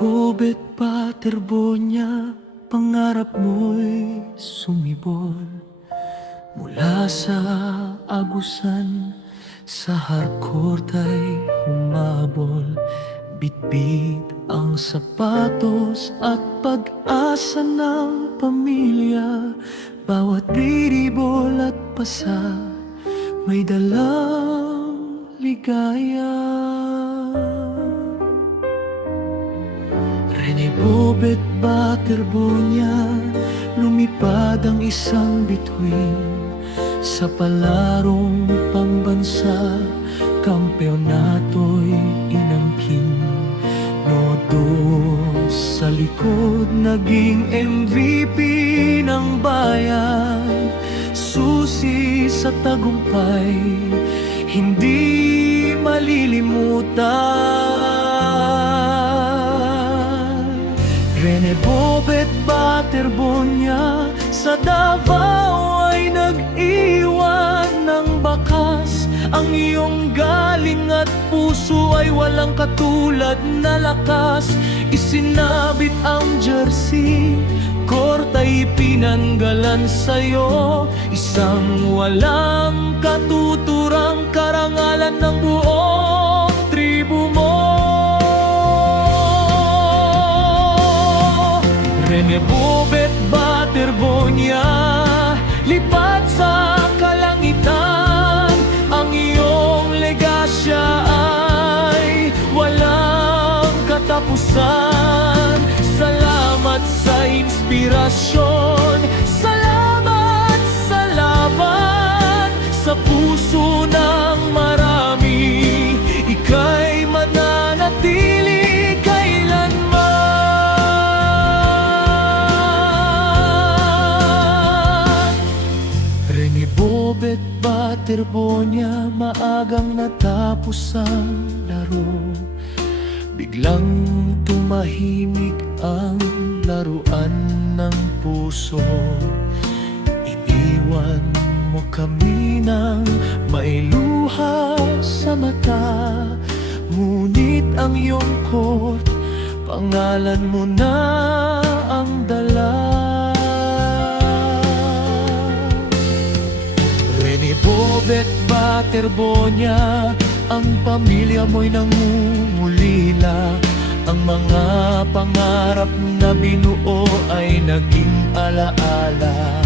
Bobet Paterbonia, pangarap mo'y sumibol mula sa agusan, sa hardcore ay humabol. Bitbit ang sapatos at pag-asa ng pamilya. Bawat biribol at pasa may dalang ligaya. Rene Bobet Paterbonia, lumipad ang isang bituin sa palarong pambansa. Kampyonato'y inangkin, nodo sa likod, naging MVP ng bayan. Susi sa tagumpay, hindi malilimutan. Rene Bobet Paterbonia, sa Davao ay nag-iwan ng bakas. Ang iyong galing at puso ay walang katulad na lakas. Isinabit ang jersey, korta'y pinanggalan sa'yo. Isang walang katuturang karangalan ng buong tribu mo. Rene Bobet Paterbonia, lipat sa kalangitan. Ang iyong legasya ay walang katapusan. Salamat sa inspirasyon, salamat sa laban. Sa puso ng marami, ika'y mananatili kailanman. Rene Bobet Paterbonia, maagang natapos ang laro. Biglang tumahimik ang laruan ng puso. Iniwan mo kami ng may luha sa mata. Ngunit ang iyong court, pangalan mo na ang dala. Rene Bobet Paterbonia, ang pamilya mo'y nangungulila. Ang mga pangarap na binuo ay naging alaala.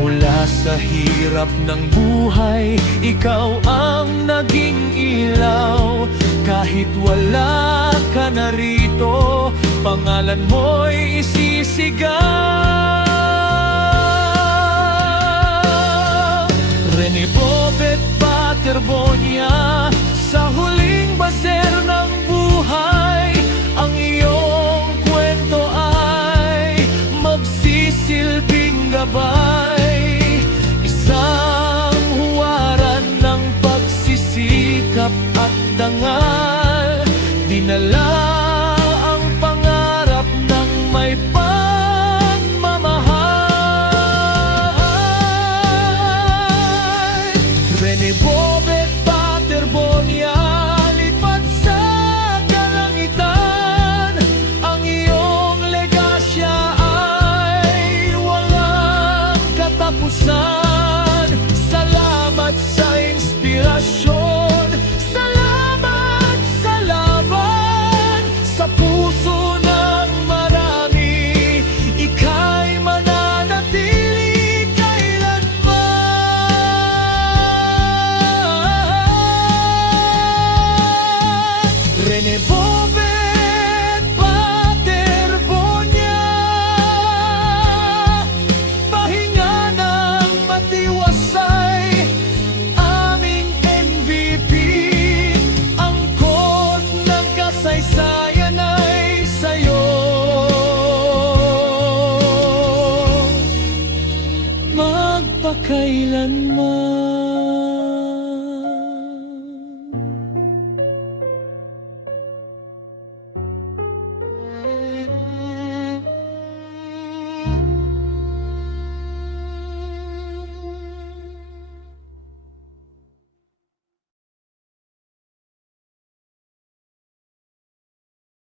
Mula sa hirap ng buhay, ikaw ang naging ilaw. Kahit wala ka na rito, pangalan mo'y isisigaw. Rene Bobet Paterbonia, sa huling baser ng buhay, ang iyong kwento ay magsisilbing gabay. Isang huwaran ng pagsisikap at dangal, dinala ang pangarap ng may pagmamahal. Rene Bobet Paterbonia,